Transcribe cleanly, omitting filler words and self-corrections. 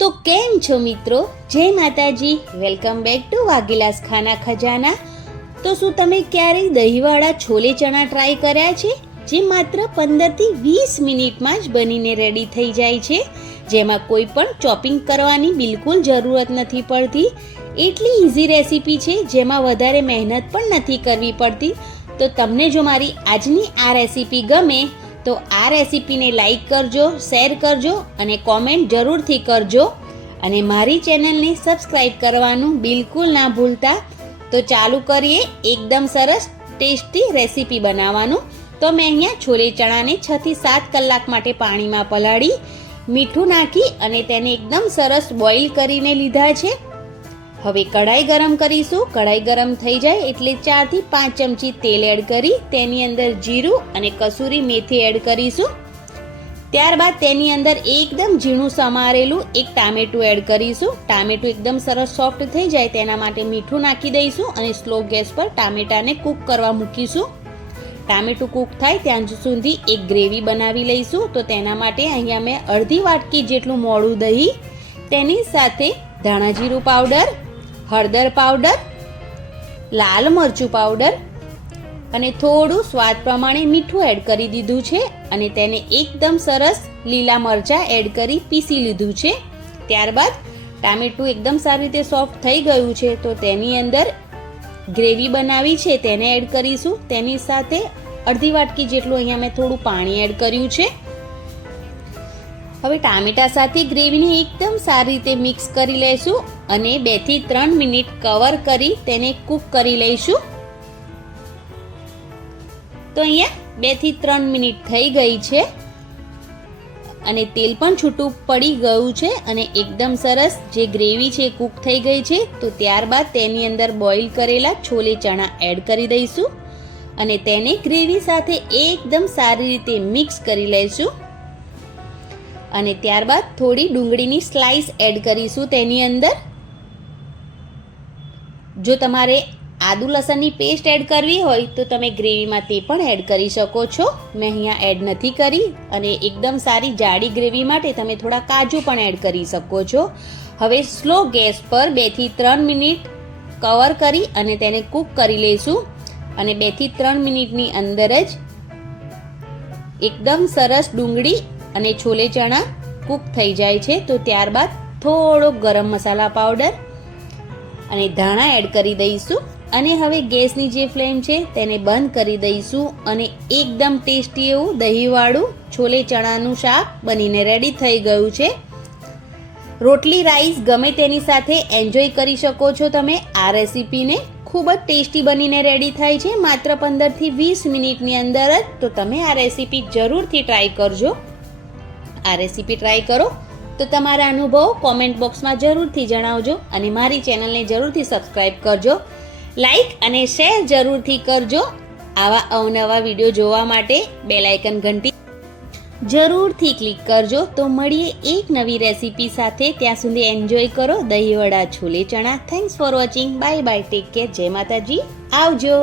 તો કેમ છો મિત્રો? જય માતાજી. વેલકમ બેક ટુ વાઘેલાસ ખાના ખજાના. તો શું તમે ક્યારેય દહીંવાળા છોલે ચણા ટ્રાય કર્યા છે, જે માત્ર 15થી 20 મિનિટમાં જ બનીને રેડી થઈ જાય છે, જેમાં કોઈ પણ ચોપિંગ કરવાની બિલકુલ જરૂરત નથી પડતી. એટલી ઇઝી રેસીપી છે, જેમાં વધારે મહેનત પણ નથી કરવી પડતી. તો તમને જો મારી આજની આ રેસીપી ગમે તો આ રેસીપીને લાઈક કરજો, શેર કરજો અને કોમેન્ટ જરૂરથી કરજો. અને મારી ચેનલને સબસ્ક્રાઈબ કરવાનું બિલકુલ ના ભૂલતા. તો ચાલુ કરીએ એકદમ સરસ ટેસ્ટી રેસીપી બનાવવાનું. તો મેં અહીંયા છોલે ચણાને 6 થી 7 કલાક માટે પાણીમાં પલાળી મીઠું નાખી અને તેને એકદમ સરસ બોઇલ કરીને લીધા છે. હવે કઢાઈ ગરમ કરીશું. કઢાઈ ગરમ થઈ જાય એટલે 4 થી 5 ચમચી તેલ એડ કરી તેની અંદર જીરું અને કસૂરી મેથી એડ કરીશું. ત્યારબાદ તેની અંદર એકદમ ઝીણું સમારેલું એક ટામેટું એડ કરીશું. ટામેટું એકદમ સરસ સોફ્ટ થઈ જાય તેના માટે મીઠું નાખી દઈશું અને સ્લો ગેસ પર ટામેટાને કૂક કરવા મૂકીશું. ટામેટું કૂક થાય ત્યાં સુધી એક ગ્રેવી બનાવી લઈશું. તો તેના માટે અહીંયા મેં અડધી વાટકી જેટલું મોળું દહીં, તેની સાથે ધાણા જીરું પાવડર, હળદર પાવડર, લાલ મરચું પાવડર અને થોડું સ્વાદ પ્રમાણે મીઠું એડ કરી દીધું છે અને તેને એકદમ સરસ લીલા મરચાં એડ કરી પીસી લીધું છે. ત્યારબાદ ટામેટું એકદમ સારી રીતે સોફ્ટ થઈ ગયું છે, તો તેની અંદર ગ્રેવી બનાવી છે તેને એડ કરીશું. તેની સાથે અડધી વાટકી જેટલું અહીંયા મેં થોડું પાણી એડ કર્યું છે. હવે ટામેટા સાથે ગ્રેવીને એકદમ સારી રીતે મિક્સ કરી લઈશું અને 2 થી 3 મિનિટ કવર કરી તેને કૂક કરી લઈશું. તો અહીંયા 2 થી 3 મિનિટ થઈ ગઈ છે અને તેલ પણ છૂટું પડી ગયું છે અને એકદમ સરસ જે ગ્રેવી છે કૂક થઈ ગઈ છે. તો ત્યારબાદ તેની અંદર બોઇલ કરેલા છોલે ચણા એડ કરી દઈશું અને તેને ગ્રેવી સાથે એકદમ સારી રીતે મિક્સ કરી લઈશું. અને ત્યારબાદ થોડી ડુંગળીની સ્લાઇસ એડ કરીશું તેની અંદર. જો તમારે આદુ લસણની પેસ્ટ એડ કરવી હોય તો તમે ગ્રેવીમાં તે પણ એડ કરી શકો છો. મેં અહીંયા એડ નથી કરી. અને એકદમ સારી જાડી ગ્રેવી માટે તમે થોડા કાજુ પણ એડ કરી શકો છો. હવે સ્લો ગેસ પર 2 થી 3 મિનિટ કવર કરી અને તેને કૂક કરી લઈશું. અને 2 થી 3 મિનિટની અંદર જ એકદમ સરસ ડુંગળી અને છોલે ચણા કૂક થઈ જાય છે. તો ત્યારબાદ થોડો ગરમ મસાલા પાવડર અને ધાણા એડ કરી દઈશું અને હવે ગેસની જે ફ્લેમ છે તેને બંધ કરી દઈશું અને એકદમ ટેસ્ટી એવું દહીંવાળું છોલે ચણાનું શાક બનીને રેડી થઈ ગયું છે. રોટલી રાઈસ ગમે તેની સાથે એન્જોય કરી શકો છો તમે આ રેસીપીને. ખૂબ જ ટેસ્ટી બનીને રેડી થાય છે માત્ર 15 થી 20 મિનિટની અંદર જ. તો તમે આ રેસીપી જરૂરથી ટ્રાય કરજો. આ રેસીપી ટ્રાય કરો તો તમારા અનુભવો કોમેન્ટ બોક્સમાં જરૂરથી જણાવજો અને મારી ચેનલને જરૂરથી સબસ્ક્રાઈબ કરજો. લાઈક અને શેર જરૂરથી કરજો. આવા અવનવા વિડીયો જોવા માટે બેલ આઇકન ઘંટી જરૂરથી ક્લિક કરજો. તો મળીએ એક નવી રેસીપી સાથે. ત્યાં સુધી એન્જોય કરો દહીંવડા છોલે ચણા. Thanks for watching. Bye bye. Take care. જય માતાજી. આવજો.